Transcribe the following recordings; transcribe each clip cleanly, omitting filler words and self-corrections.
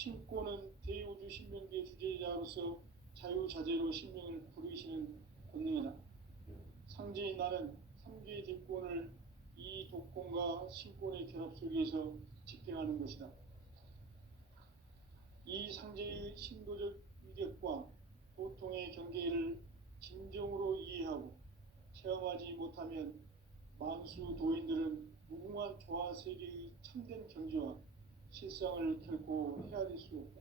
신권은 대우주 신명계 주제자로서 자유자재로 신명을 부르시는 권능이다. 상제인 나는 삼계의 대권을 이 독권과 신권의 결합 속에서 집행하는 것이다. 이 상제의 신도적 위력과 도통의 경계를 진정으로 이해하고 체험하지 못하면 만수 도인들은 무궁한 조화 세계의 참된 경지와 실상을 결코 헤아릴 수 없다.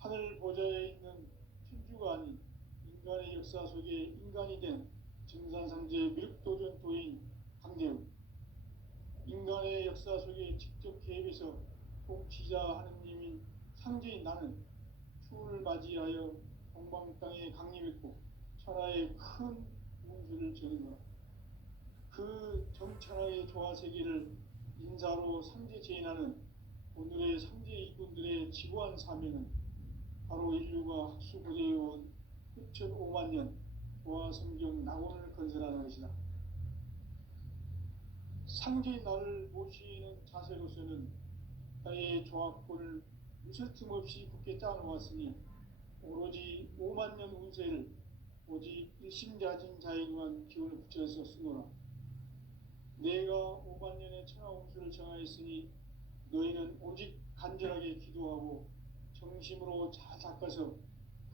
하늘 보좌에 있는 천주가 아닌 인간의 역사 속에 인간이 된 증산상제 미륵도전 도인 강대우, 인간의 역사 속에 직접 개입해서 통치자 하느님인 상제인 나는 추운을 맞이하여 동방 땅에 강림했고 천하의 큰 운수를 전했노라. 그 정천하의 조화세계를 인사로 상제 제인하는 오늘의 상제 이군들의 지구한 사명은 바로 인류가 학수고대해온 흡천 5만 년 조화성경 낙원을 건설하는 것이다. 상제인 나를 모시는 자세로서는 나의 조합권을 무슨 틈 없이 굳게 짜놓았으니 오로지 5만 년 운세를 오직 일심자진 자에 관한 기운을 붙여서 쓰노라. 내가 5만 년의 천하 운수를 정하였으니 너희는 오직 간절하게 기도하고 정심으로 잘 닦아서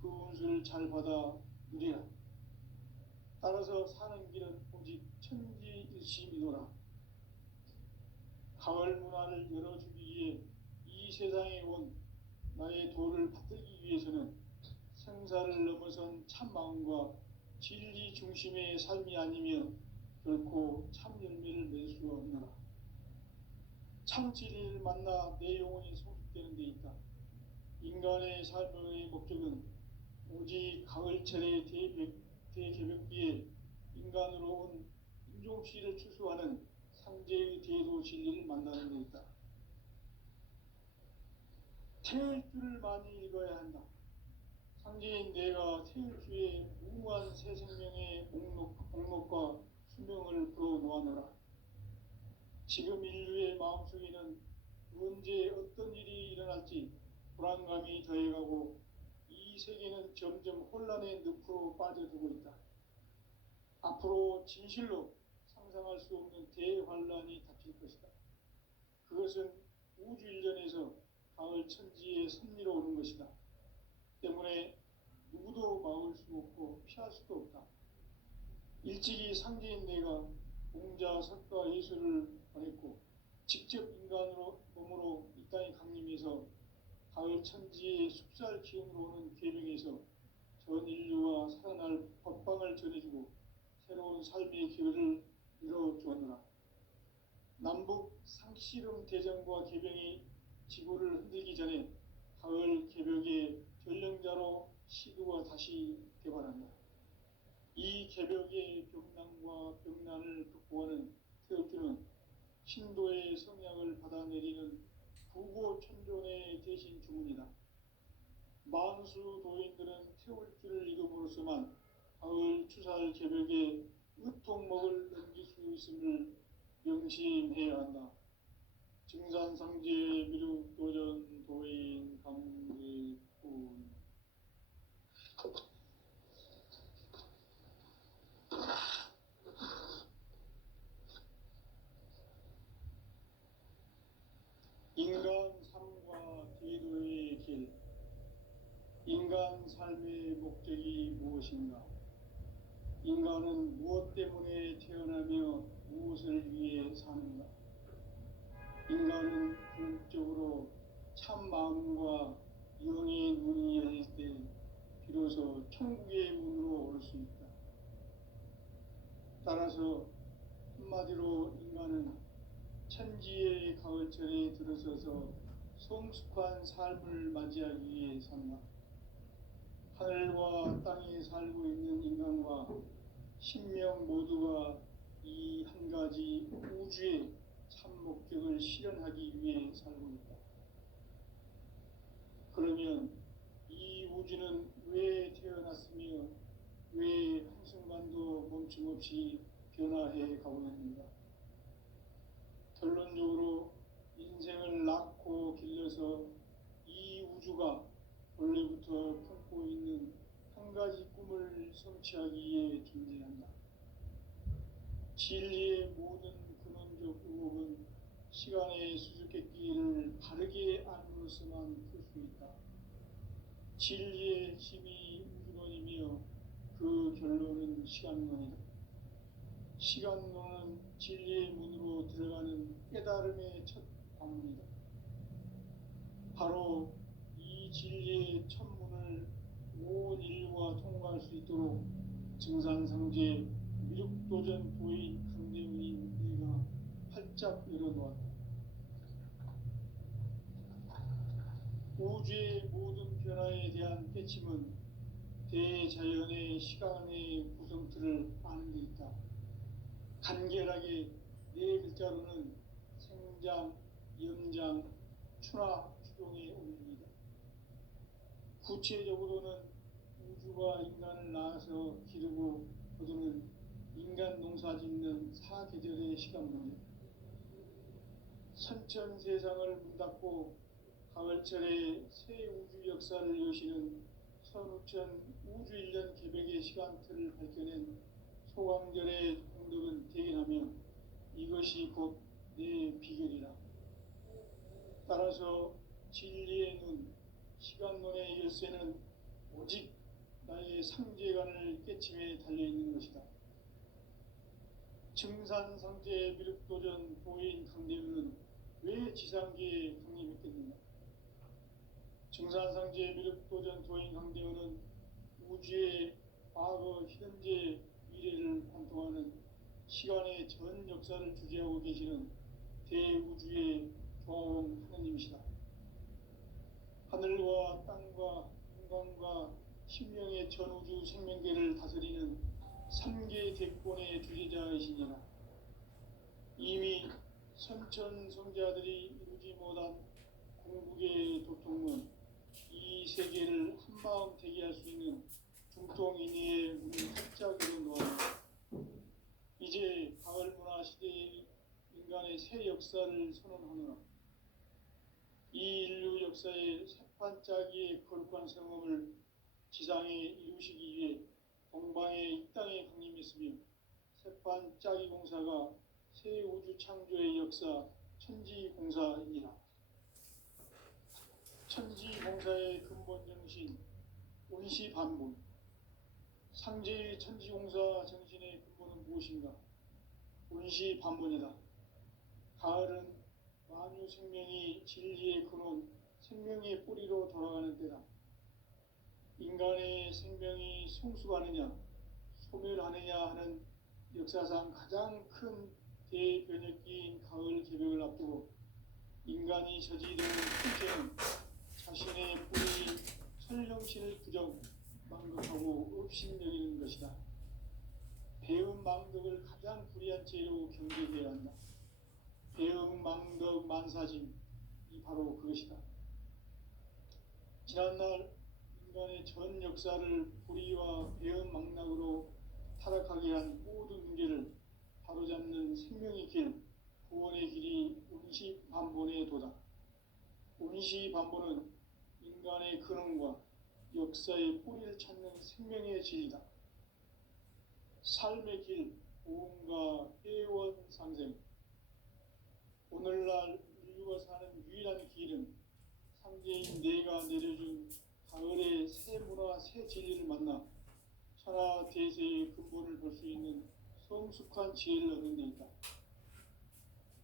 그 운수를 잘 받아 누리라. 따라서 사는 길은 오직 천지일심이노라. 가을 문화를 열어주기 위해 이 세상에 온 나의 도를 받들기 위해서는 생사를 넘어선 참 마음과 진리 중심의 삶이 아니면 결코 참 열매를 맺을 수 없노라. 참 진리를 만나 내 영혼이 성숙되는 데 있다. 인간의 삶의 목적은 오직 가을철의 대개벽비에 인간으로 온 인종시를 추수하는 상제의 대도 진리를 만나는 데 있다. 태을 줄을 많이 읽어야 한다. 상제인 내가 태을 주에 무궁한 새 생명의 목록과 수명을 불어놓아노라. 지금 인류의 마음속에는 언제 어떤 일이 일어날지 불안감이 더해가고 이 세계는 점점 혼란의 늪으로 빠져들고 있다. 앞으로 진실로 상상할 수 없는 대환란이 닥칠 것이다. 그것은 우주 일전에서 가을 천지의 섭리로 오는 것이다. 때문에 누구도 막을 수 없고 피할 수도 없다. 일찍이 상제인 내가 공자, 석가, 예수를 보냈고 직접 인간으로 몸으로 이 땅에 강림해서 가을 천지의 숲살 기운으로 오는 계명에서 전 인류가 살아날 법방을 전해주고 새로운 삶의 기회를 이뤄주었노라. 남북 상씨름 대전과 개병이 지구를 흔들기 전에 가을 개벽의 전령자로 시두가 다시 개발한다. 이 개벽의 병난과 병난을 극복하는 태극기는 신도의 성향을 받아내리는 구고천존의 대신 주문이다. 만수 도인들은 태울 줄을 이름으로서만 가을 추살 개벽에 으통목을 넘길 수 있음을 명심해야 한다. 증산상제 미륵도전 도인 강대훈. 인간 삶과 대도의 길. 인간 삶의 목적이 무엇인가? 인간은 무엇 때문에 태어나며 무엇을 위해 사는가? 인간은 궁극적으로 참 마음과 영의 눈이 열릴 때 비로소 천국의 문으로 올 수 있다. 따라서 한마디로 인간은 천지의 가을철에 들어서서 성숙한 삶을 맞이하기 위해 산다. 하늘과 땅에 살고 있는 인간과 신명 모두가 이 한 가지 우주의 참 목적을 실현하기 위해 살고 있다. 그러면 이 우주는 왜 태어났으며 왜 한순간도 멈춤없이 변화해 가고 있는가? 결론적으로 인생을 낳고 길러서 우주가 원래부터 품고 있는 한 가지 꿈을 성취하기 위해 존재한다. 진리의 모든 근원적 의혹은 시간의 수수께끼를 바르게 알므로서만 풀 수 있다. 진리의 핵심이 우주론이며 그 결론은 시간론이다. 시간론은 진리의 문으로 들어가는 깨달음의 첫 방문이다. 바로 이 진리의 첫 문을 온 인류가 통과할 수 있도록 증산상제 미륵도전 도인 강대훈인 내가 활짝 열어놓았다. 우주의 모든 변화에 대한 깨침은 대자연의 시간의 구성틀을 아는 데 있다. 간결하게 네 글자로는 생장, 염장, 추나 추동의 원리이다. 구체적으로는 우주가 인간을 낳아서 기르고 거두는 인간 농사 짓는 사계절의 시간문제, 선천 세상을 문 닫고 가을철에 새 우주 역사를 여시는 선우천 우주 1년 개백의 시간틀을 밝혀낸 소강절의 공덕은 대견하며 이것이 곧 내 비결이라. 따라서 진리의 눈, 시간론의 열쇠는 오직 나의 상제관을 깨침에 달려있는 것이다. 증산상제 미륵도전 도인 강대훈은 왜 지상계에 강림했겠는가? 증산상제 미륵도전 도인 강대훈은 우주의 과거, 현재, 미래를 관통하는 시간의 전 역사를 주재하고 계시는 대우주의 조화원 하느님이시다. 하늘과 땅과 인간과 신명의 전우주 생명계를 다스리는 3개 대권의 주제자이시니라. 이미 선천성자들이 이루지 못한 궁극의 도통은 이 세계를 한마음 되게 할 수 있는 중통인의의 문을 활짝 열어놓았다. 이제 가을 문화 시대의 인간의 새 역사를 선언하노라. 이 인류 역사의 새판짜기의 거룩한 성험을 지상에 이루시기 위해 동방의 이 땅에 강림했으며 새판짜기 공사가 새 우주 창조의 역사 천지공사이니라. 천지공사의 근본 정신 운시반문, 상제의 천지공사 정신의 근본은 무엇인가? 운시반문이다. 가을은 만유 생명이 진리의 근원, 생명의 뿌리로 돌아가는 때다. 인간의 생명이 성숙하느냐, 소멸하느냐 하는 역사상 가장 큰 대변혁기인 가을 개벽을 앞두고 인간이 저지르는 큰 죄는 자신의 뿌리인 설령신을 부정, 망덕하고 업신여기는 것이다. 배음 망덕을 가장 불의한 죄로 경계해야 한다. 배음 망덕 만사짐이 바로 그것이다. 지난날 인간의 전 역사를 불의와 배음 망락으로 타락하게 한 모든 문제를 바로잡는 생명의 길, 구원의 길이 운시반본의 도다. 운시반본은 인간의 근원과 역사의 뿌리를 찾는 생명의 진리다. 삶의 길, 보험과 회원 상생. 오늘날 인류가 사는 유일한 길은 상제인 내가 내려준 가을의 새 문화, 새 진리를 만나 천하 대세의 근본을 볼 수 있는 성숙한 지혜를 얻는 데 있다.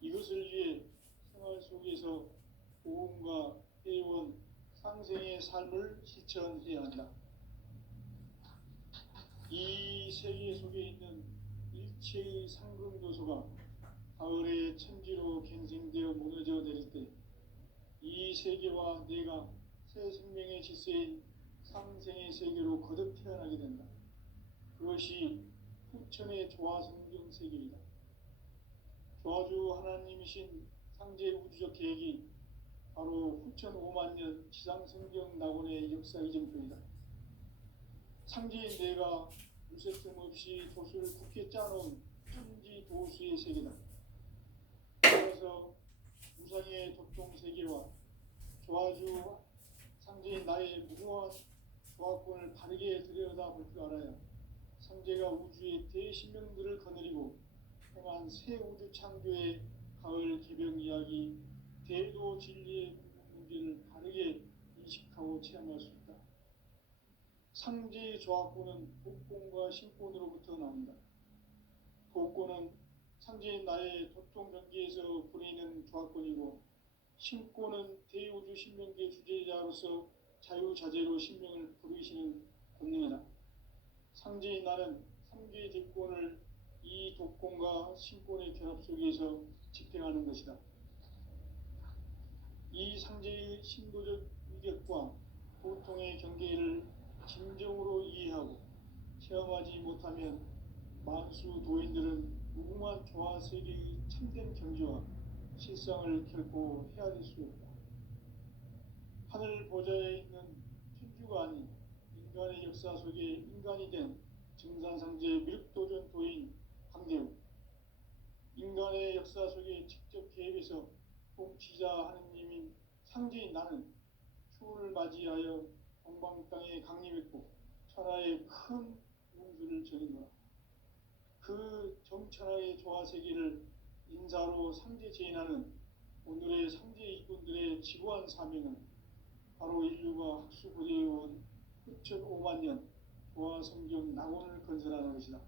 이것을 위해 생활 속에서 보험과 회원, 상생의 삶을 실천해야 한다. 이 세계 속에 있는 일체의 상승조소가 가을의 천지로 갱생되어 무너져 내릴 때 이 세계와 내가 새 생명의 질서인 상생의 세계로 거듭 태어나게 된다. 그것이 후천의 조화성경 세계이다. 조화주 하나님이신 상제 우주적 계획이 바로 후천 5만 년 지상성경 낙원의 역사 이정표이다. 상제인 내가 무쇠틈 없이 돛을 굳게 짜놓은 천지 도수의 세계다. 따라서 우상의 도통 세계와 조화주 상제인 나의 무궁한 조합권을 바르게 들여다볼 줄 알아야 상제가 우주의 대신명들을 거느리고 행한 새 우주 창조의 가을 개벽 이야기, 대도 진리의 문제를 바르게 인식하고 체험할 수 있다. 상제의 조합권은 복권과 신권으로부터 나온다. 복권은 상제인 나의 도통 경계에서 부리는 조합권이고, 신권은 대우주 신명계 주제자로서 자유자재로 신명을 부르시는 권능이다. 상제인 나는 삼계의 대권을 이 독권과 신권의 결합 속에서 집행하는 것이다. 이 상제의 신도적 위격과 보통의 경계를 진정으로 이해하고 체험하지 못하면 만수 도인들은 무궁한 조화 세계의 참된 경지와 실상을 결코 헤아릴 수 없다. 하늘 보좌에 있는 천주가 아닌 인간의 역사 속에 인간이 된 증산상제 밀도전 도인 황대우, 인간의 역사 속에 직접 개입해서 통치자 하느님인 상제인 나는 추운을 맞이하여 동방 땅에 강림했고 천하의 큰 운수를 전이노라. 그 정천하의 조화세계를 인사로 상제 제인하는 오늘의 상제 이군들의 지구한 사명은 바로 인류가 학수고대해온 후천 5만 년 조화성경 낙원을 건설하는 것이다.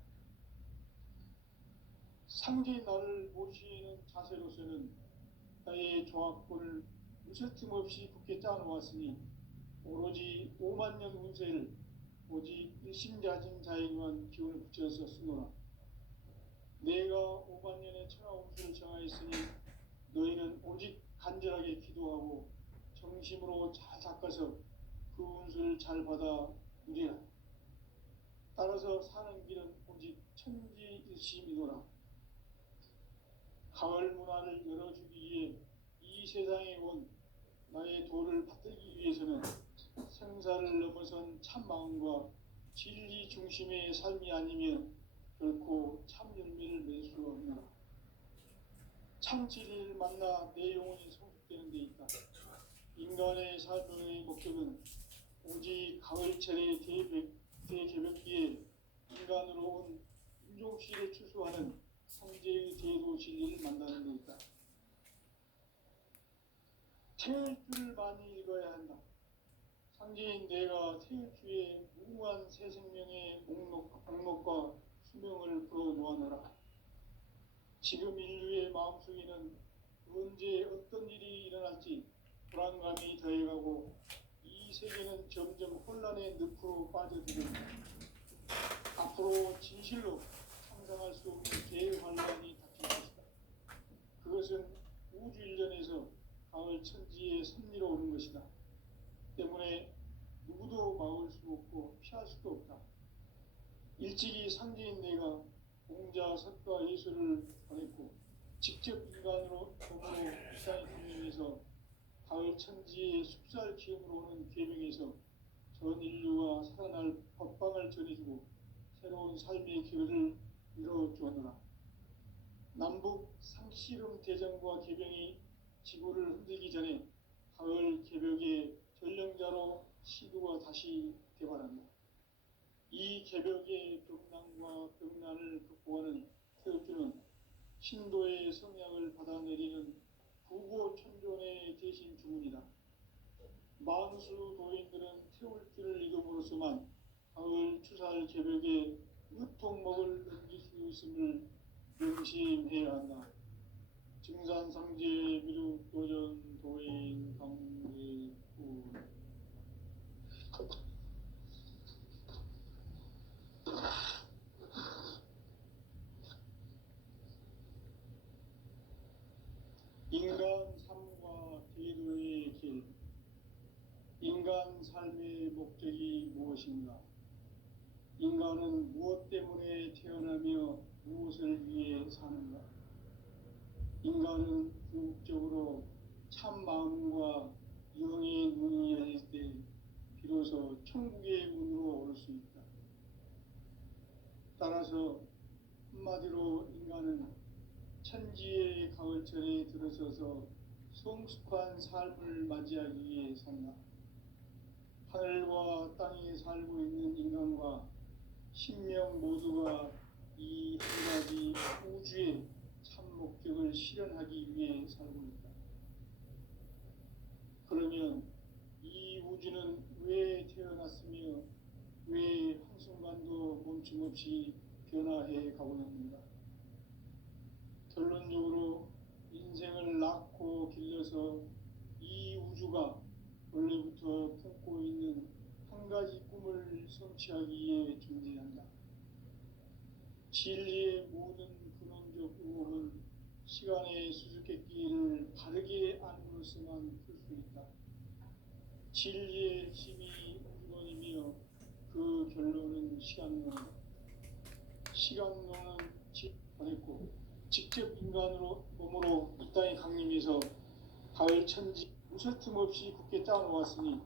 상제인 나를 모시는 자세로서는 나의 조합권을 무슨 틈 없이 굳게 짜놓았으니 오로지 5만 년 운세를 오직 일심자진 자에게만 기운을 붙여서 쓰노라. 내가 5만 년의 천하 운수를 정하였으니 너희는 오직 간절하게 기도하고 정심으로 잘 닦아서 그 운수를 잘 받아 누리라. 따라서 사는 길은 오직 천지일심이노라. 가을 문화를 열어주기 위해 이 세상에 온 나의 도를 받들기 위해서는 생사를 넘어선 참 마음과 진리 중심의 삶이 아니면 결코 참 열매를 맺을 수 없노라. 참 진리를 만나 내 영혼이 성숙되는 데 있다. 인간의 삶의 목적은 오직 가을철의 대개벽기에 인간으로 온 인종시를 추수하는 상제의 대도 진리를 만나는 데 있다. 태일주를 많이 읽어야 한다. 상제인 내가 태일주의 무궁한 새 생명의 목록과 수명을 불어놓아노라. 지금 인류의 마음속에는 언제 어떤 일이 일어날지 불안감이 더해가고 이 세계는 점점 혼란의 늪으로 빠져들었다. 앞으로 진실로 상상할 수 없는 대환란이 닥칠 것이다. 그것은 우주 일련에서 가을 천지의 섭리로 오는 것이다. 때문에 누구도 막을 수 없고 피할 수도 없다. 일찍이 상제인 내가 공자, 석가, 예수를 보냈고 직접 인간으로 몸으로 세상에 강림해서 가을 천지의 숲살 기운으로 오는 계명에서 전 인류가 살아날 법방을 전해주고 새로운 삶의 기회를 이뤄주었노라. 남북 상씨름 대전과 개병이 지구를 흔들기 전에 가을 개벽의 전령자로 시도가 다시 개발한다. 이 개벽의 병난과 병난을 극복하는 태엽주는 신도의 성향을 받아내리는 부고천존의 대신 주문이다. 만수 도인들은 태울주를 이름으로서만 가을 추살 개벽에 으통먹을 넘길 수 있음을 명심해야 한다. 증산상제 미륵도전 도인 강대구 인간 삶과 대도의 길. 인간 삶의 목적이 무엇인가? 인간은 무엇 때문에 태어나며 무엇을 위해 사는가? 인간은 궁극적으로 참 마음과 영의 눈이 열릴 때 비로소 천국의 문으로 오를 수 있다. 따라서 한마디로 인간은 천지의 가을철에 들어서서 성숙한 삶을 맞이하기 위해 산다. 하늘과 땅에 살고 있는 인간과 신명 모두가 이 한 가지 우주의 참 목적을 실현하기 위해 살고 있다. 그러면 이 우주는 왜 태어났으며 왜 한순간도 멈춤없이 변화해 가고 있는가? 결론적으로 인생을 낳고 길러서 이 우주가 원래부터 품고 있는 한 가지 꿈을 성취하기 위해 존재한다. 진리의 모든 근원적 의혹은 시간의 수수께끼를 바르게 안으로서만 풀 수 있다. 진리의 핵심이 우주론이며 그 결론은 시간론이다. 시간론은 보냈고 직접 인간으로 몸으로 이 땅에 강림해서 가을 천지 무쇠 틈 없이 굳게 짜놓았으니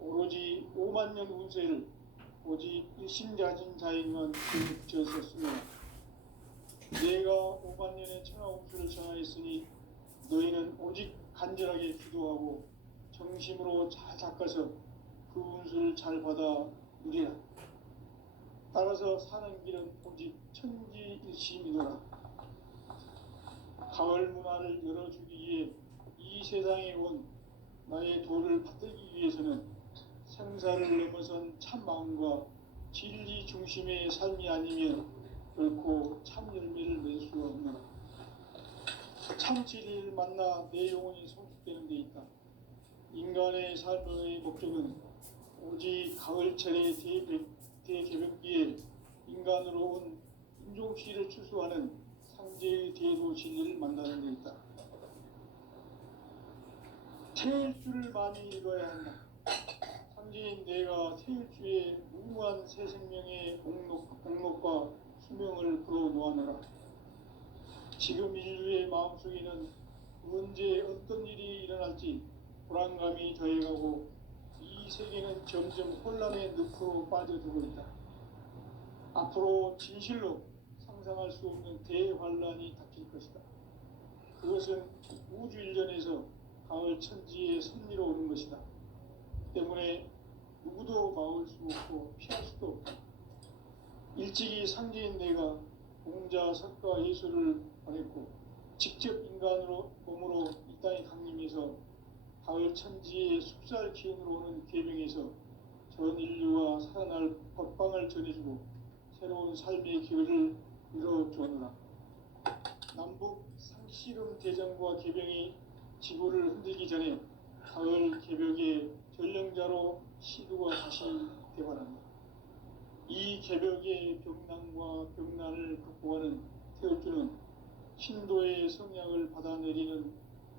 오로지 5만 년 운세를 오직 일심자진 자에게만 붙였었으며 내가 5만 년의 천하 운수를 전하였으니 너희는 오직 간절하게 기도하고 정심으로 잘 닦아서 그 운수를 잘 받아 누리라. 따라서 사는 길은 오직 천지일심이노라. 가을 문화를 열어주기 위해 이 세상에 온 나의 도를 받들기 위해서는 생사를 넘어선 참 마음과 진리 중심의 삶이 아니면 결코 참 열매를 낼 수 없노라. 참 진리를 만나 내 영혼이 성숙되는 데 있다. 인간의 삶의 목적은 오직 가을철의 대개벽기에 인간으로 온 인종시를 추수하는 상제의 대도 진리를 만나는 데 있다. 태일주를 많이 읽어야 한다. 상제인 내가 태일주의 무한 새 생명의 공록과 수명을 불어놓아노라. 지금 인류의 마음속에는 언제 어떤 일이 일어날지 불안감이 더해가고 이 세계는 점점 혼란의 늪으로 빠져들고 있다. 앞으로 진실로 상상할 수 없는 대환란이 닥칠 것이다. 그것은 우주 일련에서 가을 천지의 섭리로 오는 것이다. 때문에 누구도 막을 수 없고 피할 수도 없다. 일찍이 상제인 내가 공자, 석가, 예수를 보냈고 직접 인간으로 몸으로 이 땅에 강림해서 가을 천지의 숲살 기운으로 오는 계명에서 전 인류가 살아날 법방을 전해주고 새로운 삶의 기회를 이뤄주었노라. 남북 상씨름 대전과 계병이 지구를 흔들기 전에 가을 개벽의 전령자로 시두가 다시 대발한다. 이 개벽의 병난과 병난을 극복하는 태울주는 신도의 성약을 받아내리는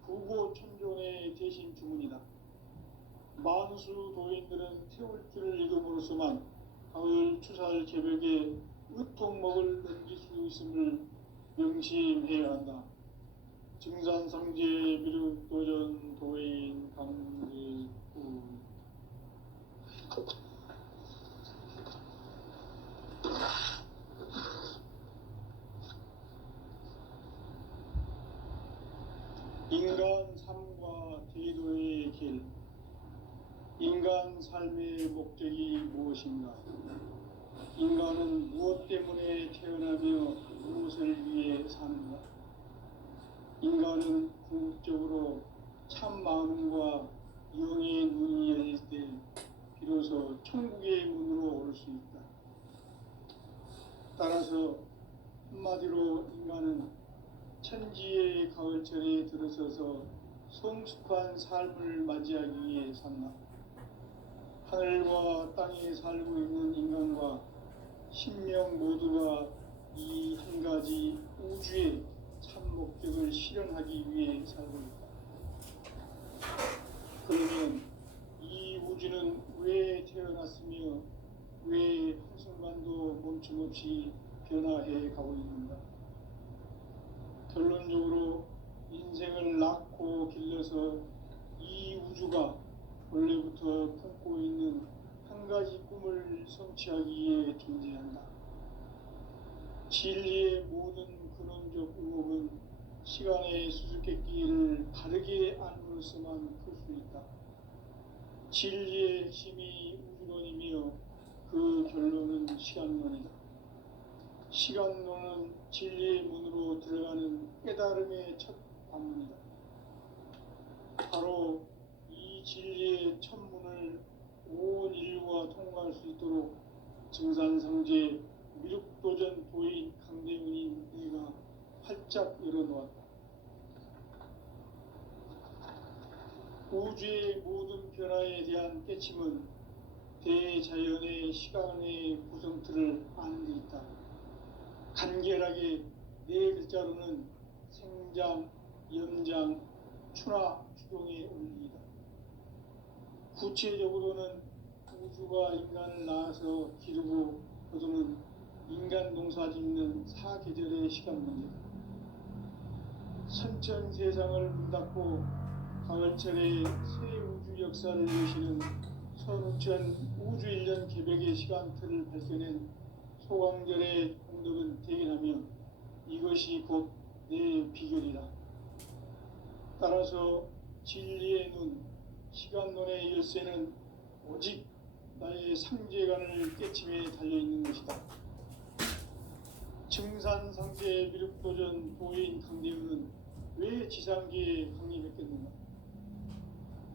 부고천존의 대신 주문이다. 만수 도인들은 태울주를 읽음으로써만 가을 추살 개벽의 의통목을 넘길 수 있음을 명심해야 한다. 증산상제 미륵도전 도인 강제구 인간 삶과 제도의 길. 인간 삶의 목적이 무엇인가? 인간은 무엇 때문에 태어나며 무엇을 위해 사는가? 인간은 궁극적으로 참 마음과 영의 눈이 열릴 때 비로소 천국의 문으로 올 수 있다. 따라서 한마디로 인간은 천지의 가을철에 들어서서 성숙한 삶을 맞이하기 위해 산다. 하늘과 땅에 살고 있는 인간과 신명 모두가 이 한 가지 우주의 참 목적을 실현하기 위해 살고 있다. 그러면 이 우주는 왜 태어났으며 왜 한순간도 멈춤없이 변화해 가고 있는가? 결론적으로 인생을 낳고 길러서 이 우주가 원래부터 품고 있는 한 가지 꿈을 성취하기 위해 존재한다. 진리의 모든 근원적 의혹은 시간의 수수께끼를 바르게 안으로서만 풀 수 있다. 진리의 핵심이 우주론이며 그 결론은 시간론이다. 시간론은 진리의 문으로 들어가는 깨달음의 첫 관문이다. 바로 이 진리의 첫 문을 온 인류가 통과할 수 있도록 증산상제 미륵도전 도인 강대훈인 내가 활짝 열어놓았다. 우주의 모든 변화에 대한 깨침은 대자연의 시간의 구성틀을 아는 데 있다. 간결하게 네 글자로는 생장, 연장, 추나 추동의 원리이다. 구체적으로는 우주가 인간을 낳아서 기르고 거두는 인간 농사 짓는 사계절의 시간문이다. 선천 세상을 문 닫고 가을철에 새 우주 역사를 여시는 선우천 우주 1년 개벽의 시간틀을 밝혀낸 소광절의 공덕은 대견하며 이것이 곧 내 비결이다. 따라서 진리의 눈, 시간론의 열쇠는 오직 나의 상제관을 깨침에 달려있는 것이다. 증산상제 미륵도전 도인 강대훈은 왜 지상계에 강림했겠는가?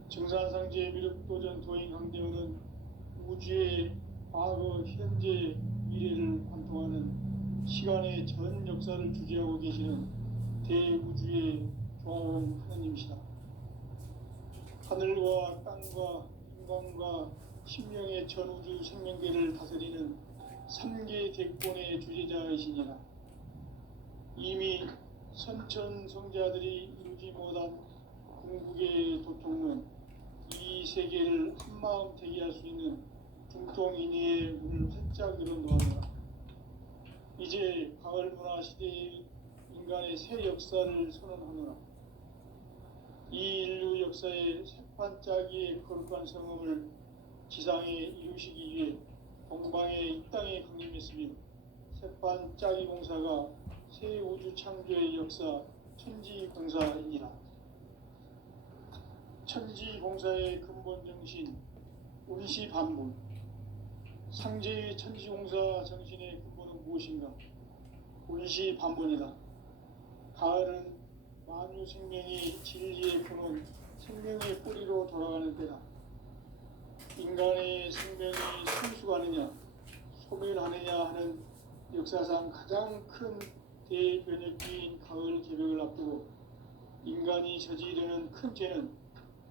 증산상제 미륵도전 도인 강대훈은 우주의 과거, 현재, 미래를 관통하는 시간의 전 역사를 주재하고 계시는 대우주의 조화원 하느님이시다. 하늘과 땅과 인간과 신명의 전우주 생명계를 다스리는 3계 대권의 주재자이시니라. 이미 선천 성자들이 이루지 못한 궁극의 도통은 이 세계를 한마음 대기할 수 있는 중통인의의 문을 활짝 열어놓았노라. 이제 가을 문화 시대의 인간의 새 역사를 선언하노라. 이 인류 역사의 새반짝이의 거룩한 성음을 지상에 이루시기 위해 동방의 이 땅에 강림했으며 새반짝이 공사가 새 우주 창조의 역사 천지공사이니라. 천지공사의 근본 정신 운시반본. 상제의 천지공사 정신의 근본은 무엇인가? 운시반본이다. 가을은 만유 생명이 진리의 근원, 생명의 뿌리로 돌아가는 때다. 인간의 생명이 성숙하느냐, 소멸하느냐 하는 역사상 가장 큰 대변혁기인 가을 개벽을 앞두고 인간이 저지르는 큰 죄는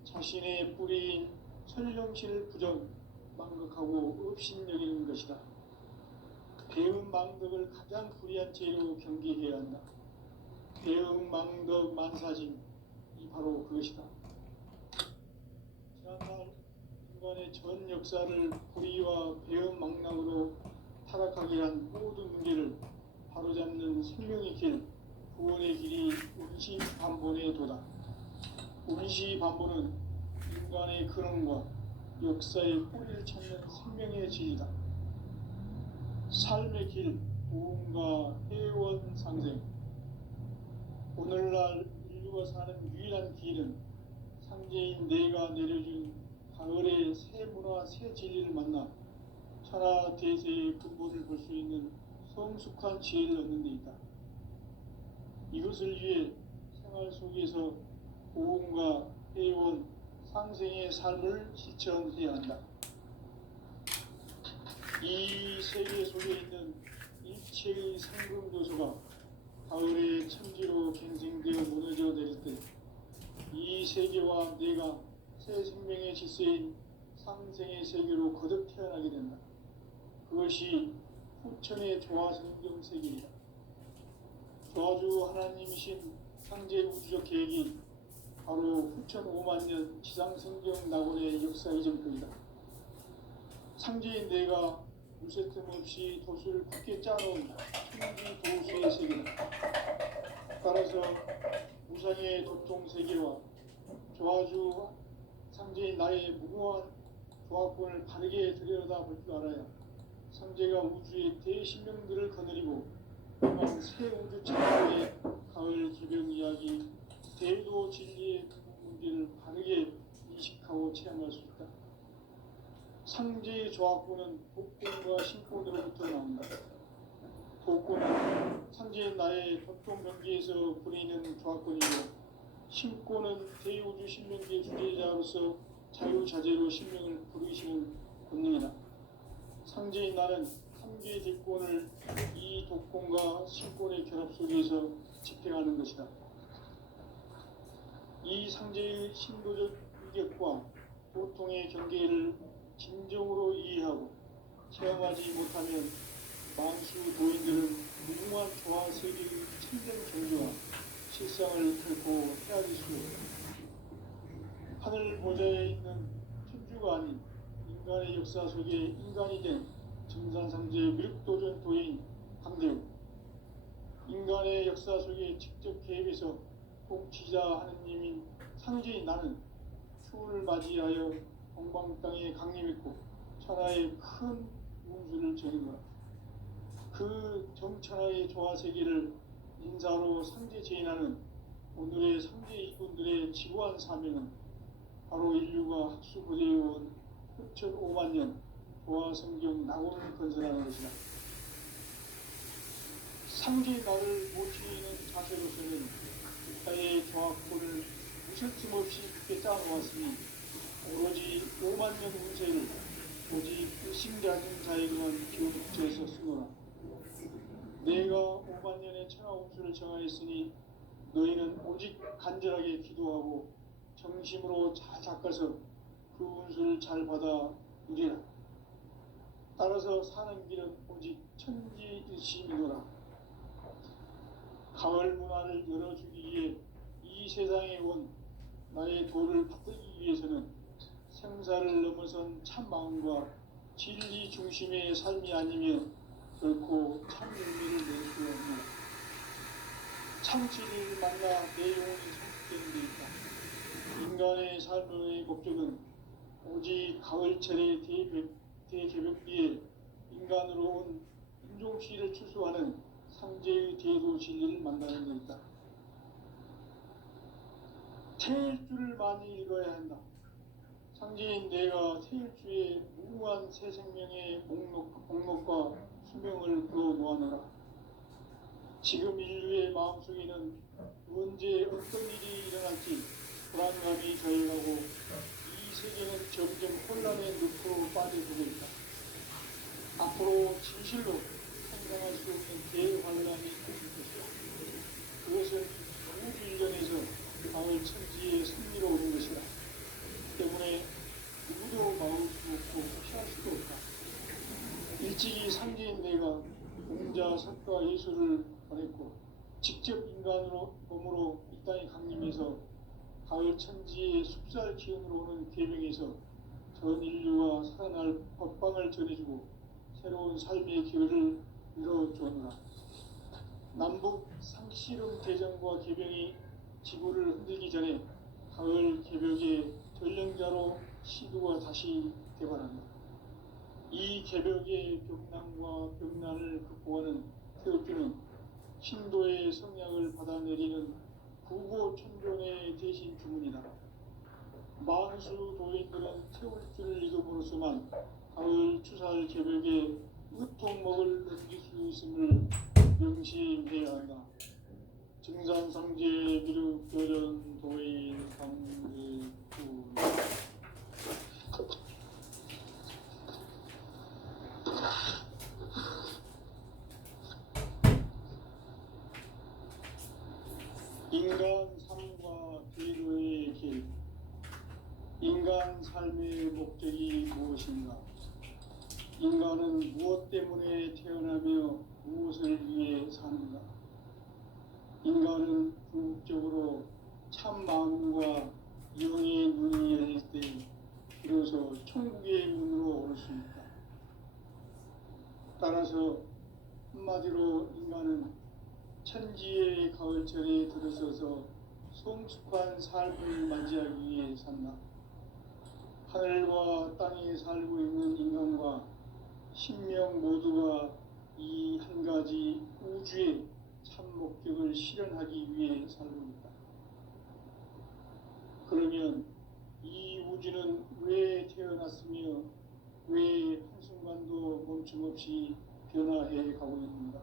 자신의 뿌리인 설령실 부정, 망극하고 업신여기는 것이다. 배은 망덕을 가장 불의한 죄로 경계해야 한다. 배은 망덕 만사짐이 바로 그것이다. 지난날 인간의 전 역사를 불의와 배은 망락으로 타락하게 한 모든 문제를 바로잡는 생명의 길, 구원의 길이 운시반본의 도다. 운시반본은 인간의 근원과 역사의 뿌리를 찾는 생명의 진리다. 삶의 길, 도움과 회원 상생. 오늘날 인류가 사는 유일한 길은 상제인 내가 내려준 가을의 새 문화, 새 진리를 만나 천하 대세의 근본을 볼 수 있는 성숙한 지혜를 얻는 데 있다. 이것을 위해 생활 속에서 도움과 회원, 상생의 삶을 실천해야 한다. 이 세계 속에 있는 일체의 상금도서가 가을의 천지로 갱생되어 무너져 내릴 때 이 세계와 내가 새 생명의 질서인 상생의 세계로 거듭 태어나게 된다. 그것이 후천의 조화성경 세계이다. 조화주 하나님이신 상제 우주적 계획이 바로 후천 5만 년 지상성경 낙원의 역사 이전편이다. 상제인 내가 무쇠 틈 없이 도수를 굳게 짜놓은 천지 도수의 세계다. 따라서 무상의 도통 세계와 조화주 상제인 나의 무궁한 조화권을 바르게 들여다볼 줄 알아야 상제가 우주의 대신명들을 거느리고 또한 새 우주 창조의 가을 기병 이야기, 대도 진리의 근본 문제를 바르게 인식하고 체험할 수 있다. 상제의 조합구는 복권과 신권으로부터 나온다. 복권은 상제의 나의 전통경기에서 부리는 조합권이고, 신권은 대우주 신명기의 주제자로서 자유자재로 신명을 부르시는 본능이다. 상제의 나는 3개의 대권을 이 독권과 신권의 결합 속에서 집행하는 것이다. 이 상제의 신도적 위격과 보통의 경계를 진정으로 이해하고 체험하지 못하면 만수 도인들은 무궁한 조화 세계의 참된 경주와 실상을 결코 헤아릴 수 없다. 하늘 보좌에 있는 천주가 아닌 인간의 역사 속에 인간이 된 정산상제의 미륵도전 도인 강대우, 인간의 역사 속에 직접 개입해서 복지자 하느님인 상제인 나는 추운을 맞이하여 동방 땅에 강림했고 천하의 큰 운수를 전했노라. 그 정천하의 조화세계를 인사로 상제 제인하는 오늘의 상제 이군들의 지구한 사명은 바로 인류가 학수고대해온 흡천 5만 년 조화성경 낙원을 건설하는 것이다. 상제의 나를 모시는 자세로서는 국가의 조합권을 무설짐 없이 굳게 짜놓았으니 오로지 5만 년 운세를 오직 신자진 자에게만 기울여서 쓰노라. 내가 5만 년의 천하 운수를 정하였으니 너희는 오직 간절하게 기도하고 정심으로 잘 닦아서 그 운수를 잘 받아 누리라. 따라서 사는 길은 오직 천지일심이노라. 가을 문화를 열어주기 위해 이 세상에 온 나의 도를 받들기 위해서는 생사를 넘어선 참 마음과 진리 중심의 삶이 아니면 결코 참 의미를 낼 수 없노라. 참 진리를 만나 내 영혼이 성숙되는 데 있다. 인간의 삶의 목적은 오직 가을철의 대개벽비에 인간으로 온 인종시를 추수하는 상제의 대도 진리를 만나는 데 있다. 태일주를 많이 읽어야 한다. 상제인 내가 태일주의 무궁한 새 생명의 목록과 수명을 불어놓아노라. 지금 인류의 마음속에는 언제 어떤 일이 일어날지 불안감이 저해가고 이 세계는 점점 혼란의 늪으로 빠져들고 있다. 앞으로 진실로 상상할 수 없는 대환란이 있을 것이다. 그것은 우주 일련에서 가을 천지의 승리로 오는 것이다. 때문에 누구도 막을 수 없고 피할 수도 없다. 일찍이 상제인 내가 공자, 석가, 예수를 보냈고 직접 인간으로 몸으로 이 땅에 강림해서 가을 천지의 숲살 기운으로 오는 계명에서 전 인류가 살아날 법방을 전해주고 새로운 삶의 기회를 이뤄주었노라. 남북 상씨름 대전과 개병이 지구를 흔들기 전에 가을 개벽의 전령자로 시두가 다시 개발한다. 이 개벽의 벽난과 벽난을 극복하는 태극주는 신도의 성약을 받아내리는 구고천존의 대신 주문이다. 만수 도인들은 태울주를 읽음으로써만 가을 추살 개벽의 으통목을 넘길 수 있음을 명심해야 한다. 증산상제 미륵교전 도인 상제구 인간 삶과 계도의 길. 인간 삶의 목적이 무엇인가? 인간은 무엇 때문에 태어나며 무엇을 위해 사는가? 인간은 궁극적으로 참 마음과 영의 눈이 열릴 때 비로소 천국의 문으로 올 수 있다. 따라서 한마디로 인간은 천지의 가을철에 들어서서 성숙한 삶을 맞이하기 위해 산다. 하늘과 땅에 살고 있는 인간과 신명 모두가 이 한 가지 우주의 참 목적을 실현하기 위해 살고 있다. 그러면 이 우주는 왜 태어났으며 멈춤없이 변화해 가고 있습니다.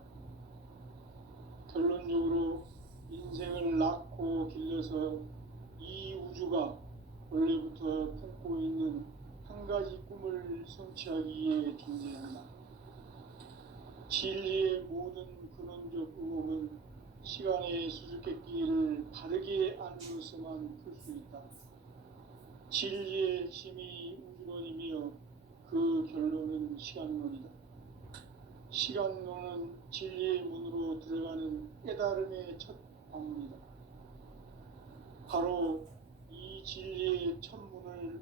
결론적으로 인생을 낳고 길러서 이 우주가 원래부터 품고 있는 한 가지 꿈을 성취하기 위해 존재한다. 진리의 모든 근원적 의혹은 시간의 수수께끼를 바르게 알므로서만 풀 수 있다. 진리의 핵심이 우주론이며 그 결론은 시간론이다. 시간론은 진리의 문으로 들어가는 깨달음의 첫 방문이다. 바로 이 진리의 첫 문을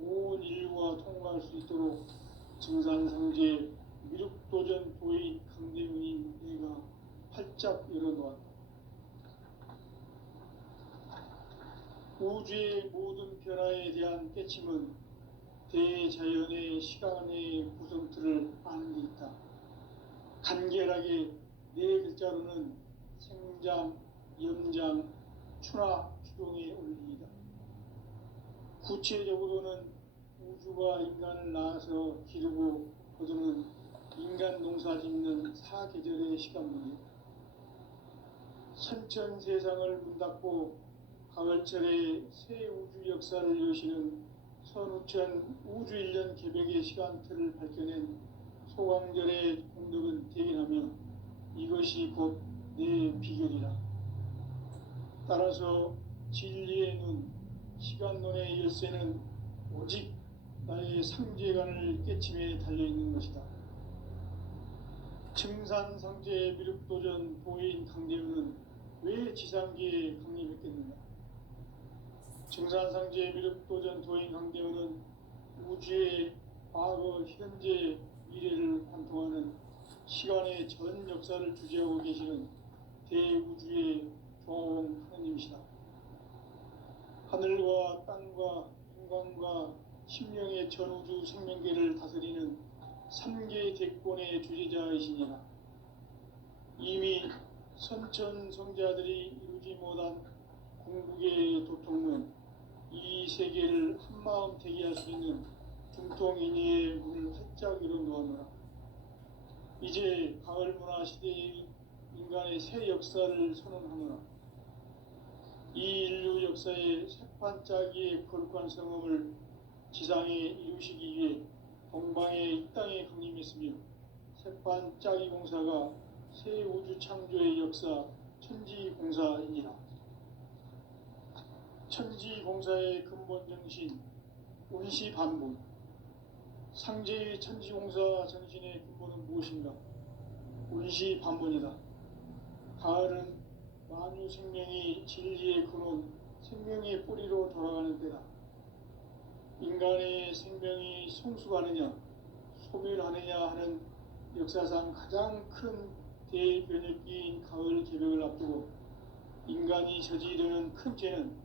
온 인류가 통과할 수 있도록 증산상제 미륵도전 도인 강대훈인 내가 활짝 열어놓았다. 우주의 모든 변화에 대한 깨침은 대자연의 시간의 구성틀을 아는 데 있다. 간결하게 네 글자로는 생장, 염장, 추나 추동의 원리이다. 구체적으로는 우주가 인간을 낳아서 기르고 거두는 인간 농사 짓는 사계절의 시간문이다. 선천 세상을 문 닫고 가을철에 새 우주 역사를 여시는 선우천 우주 1년 개벽의 시간틀을 밝혀낸 소강절의 공덕은 대견하며 이것이 곧 내 비결이라. 따라서 진리의 눈, 시간론의 열쇠는 오직 나의 상제관을 깨침에 달려있는 것이다. 증산상제 미륵도전 도인 강대훈은 왜 지상계에 강림했겠는가? 증산상제 미륵도전 도인 강대훈은 우주의 과거, 현재, 미래를 관통하는 시간의 전 역사를 주재하고 계시는 대우주의 조화원 하느님이시다. 하늘과 땅과 인간과 심령의 전우주 생명계를 다스리는 3계 대권의 주제자이시니라. 이미 선천성자들이 이루지 못한 궁극의 도통은 이 세계를 한마음 대기할 수 있는 중통인의의 문을 활짝 열어놓았노라. 이제 가을문화 시대의 인간의 새 역사를 선언하노라. 이 인류 역사의 새판짜기의 거룩한 성험을 지상에 이루시기 위해 동방의 이 땅에 강림했으며 새판짜기 공사가 새 우주 창조의 역사 천지공사이니라. 천지공사의 근본 정신 운시반본. 상제의 천지공사 정신의 근본은 무엇인가? 운시반본이다. 가을은 만유 생명이 진리의 근원, 생명의 뿌리로 돌아가는 때다. 인간의 생명이 성숙하느냐, 소멸하느냐 하는 역사상 가장 큰 대변혁기인 가을 개벽을 앞두고 인간이 저지르는 큰 죄는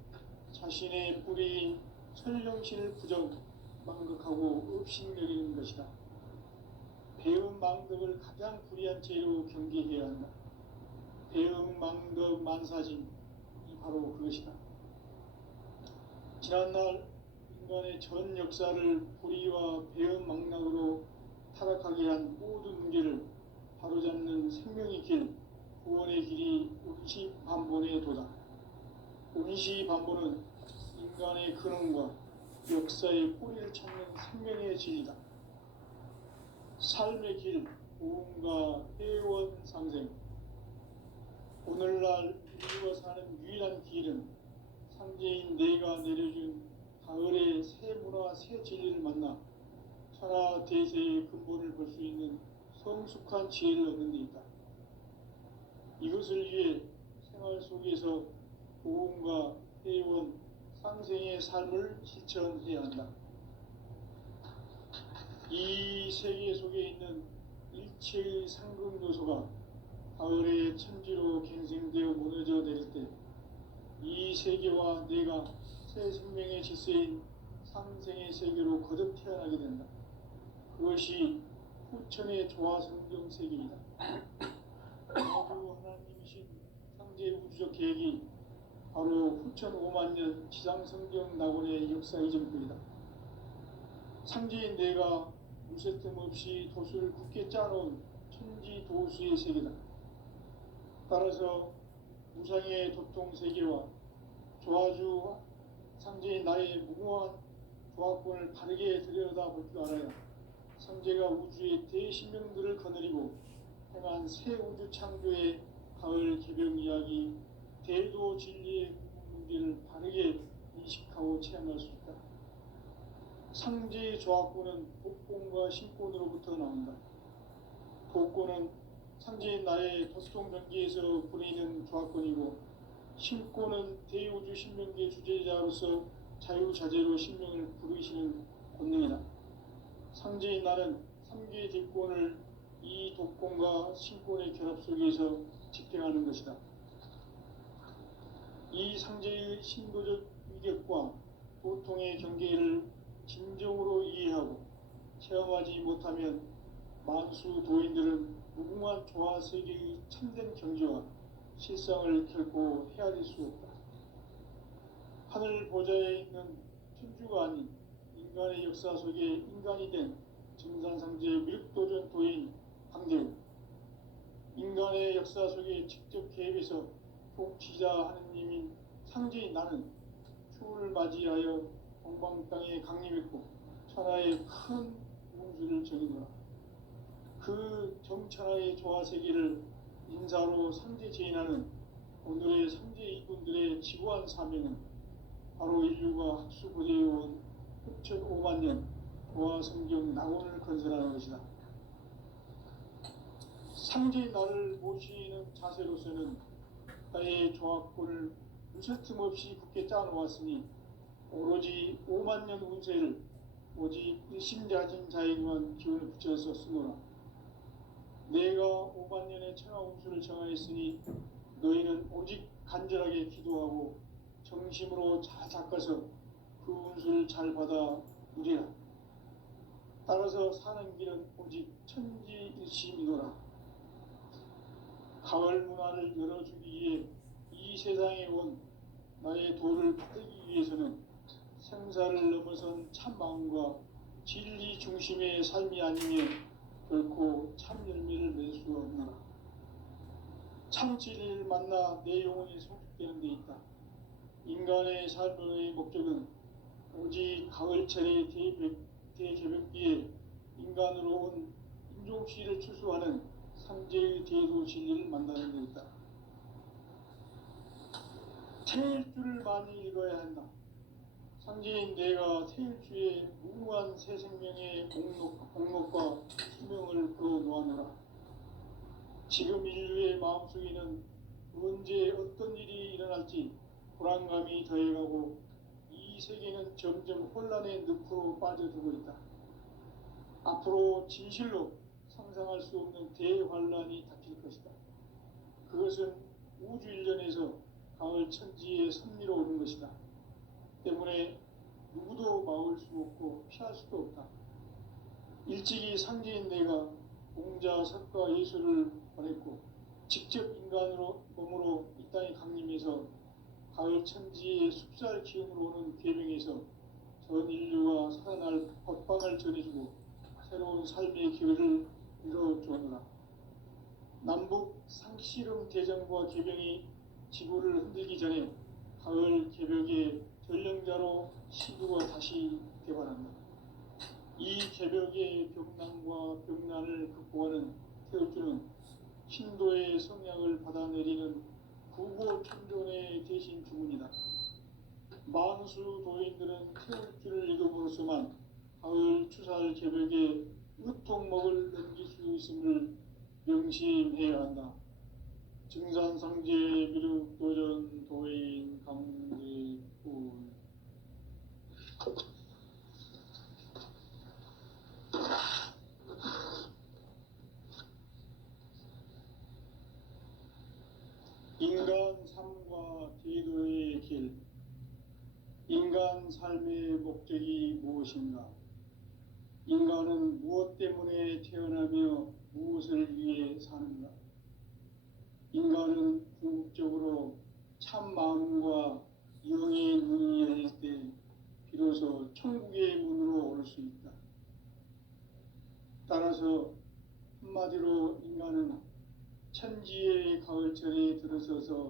자신의 뿌리인 설령신을 부정, 망극하고 업신여기는 것이다. 배움 망덕을 가장 불의한 죄로 경계해야 한다. 배움 망덕 만사진이 바로 그것이다. 지난날 인간의 전 역사를 불의와 배움 망락으로 타락하게 한 모든 문제를 바로잡는 생명의 길, 구원의 길이 운시반본의 도다. 운시반본은 인간의 근원과 역사의 뿌리를 찾는 생명의 진리다. 삶의 길, 고음과 회원 상생. 오늘날 인류가 사는 유일한 길은 상제인 내가 내려준 가을의 새 문화, 새 진리를 만나 천하 대세의 근본을 볼 수 있는 성숙한 지혜를 얻는 데 있다. 이것을 위해 생활 속에서 고음과 회원, 상생의 삶을 실천해야 한다. 이 세계 속에 있는 일체의 상극 요소가 가을의 천지로 갱생되어 무너져 내릴 때 이 세계와 내가 새 생명의 질서인 상생의 세계로 거듭 태어나게 된다. 그것이 후천의 조화성경 세계이다. 아주 하나님이신 상제 우주적 계획이 바로 후천 5만 년 지상성경 낙원의 역사 이전부이다. 상제인 내가 무쇠틈 없이 돛을 굳게 짜놓은 천지도수의 세계다. 따라서 무상의 도통세계와 조화주 상제인 나의 무궁한 조합권을 바르게 들여다볼 줄 알아야 상제가 우주의 대신명들을 거느리고 행한 새 우주 창조의 가을 개병 이야기, 대도 진리의 문제를 바르게 인식하고 체험할 수 있다. 상제의 조합권은 복권과 신권으로부터 나온다. 복권은 상제인 나의 도통 경계에서 보내는 조합권이고, 신권은 대우주 신명계 주제자로서 자유자재로 신명을 부르시는 권능이다. 상제인 나는 3개 대권을 이 독권과 신권의 결합 속에서 집행하는 것이다. 이 상제의 신도적 위격과 도통의 경계를 진정으로 이해하고 체험하지 못하면 만수 도인들은 무궁한 조화 세계의 참된 경지와 실상을 결코 헤아릴 수 없다. 하늘 보좌에 있는 천주가 아닌 인간의 역사 속에 인간이 된 증산상제의 미륵도전 도인 강대우, 인간의 역사 속에 직접 개입해서 통치자 하느님인 상제인 나는 추후를 맞이하여 동방 땅에 강림했고 천하의 큰 운수를 정의노라. 그 정천하의 조화세계를 인사로 상제 제인하는 오늘의 상제 이군들의 지구한 사명은 바로 인류가 학수고대해온 흡천 5만 년 조화성경 낙원을 건설하는 것이다. 상제의 나를 모시는 자세로서는 나의 조합권을 무쇠틈 없이 굳게 짜놓았으니 오로지 5만 년 운세를 오직 일심자진 자에게만 기운을 붙여서 쓰노라. 내가 5만 년의 천하 운수를 정하였으니 너희는 오직 간절하게 기도하고 정심으로 잘 닦아서 그 운수를 잘 받아 누리라. 따라서 사는 길은 오직 천지일심이노라. 가을 문화를 열어주기 위해 이 세상에 온 나의 도를 받들기 위해서는 생사를 넘어선 참 마음과 진리 중심의 삶이 아니면 결코 참 열매를 맺을 수 없노라. 참 진리를 만나 내 영혼이 성숙되는 데 있다. 인간의 삶의 목적은 오직 가을철의 대개벽기에 인간으로 온 인종시를 추수하는 상제의 대도 진리를 만나는 데 있다. 태일주를 많이 읽어야 한다. 상제인 내가 태일주의 무궁한 새 생명의 목록과 수명을 풀어놓아노라. 지금 인류의 마음속에는 언제 어떤 일이 일어날지 불안감이 더해가고 이 세계는 점점 혼란의 늪으로 빠져들고 있다. 앞으로 진실로 상상할 수 없는 대환란이 닥칠 것이다. 그것은 우주 일련에서 가을 천지의 섭리로 오는 것이다. 때문에 누구도 막을 수 없고 피할 수도 없다. 일찍이 상제인 내가 공자, 석가, 예수를 보냈고 직접 인간으로 몸으로 이 땅에 강림해서 가을 천지의 숲살 기운으로 오는 계명에서 전 인류가 살아날 법방을 전해주고 새로운 삶의 기회를 이뤄주었노라. 남북 상씨름 대전과 계병이 지구를 흔들기 전에 가을 개벽의 전령자로 신두가 다시 개발한다. 이 개벽의 병난과 병난을 극복하는 태울주는 신도의 성향을 받아내리는 구고천존의 대신 주문이다. 만수 도인들은 태울주를 읽음으로써만 가을 추살 개벽에 으통목을 넘길 수 있음을 명심해야 한다. 증산상제 미륵도전 도인 강대훈. 인간 삶과 제도의 길. 인간 삶의 목적이 무엇인가? 인간은 무엇 때문에 태어나며 무엇을 위해 사는가? 인간은 궁극적으로 참 마음과 영의 문이 열릴 때 비로소 천국의 문으로 올 수 있다. 따라서 한마디로 인간은 천지의 가을철에 들어서서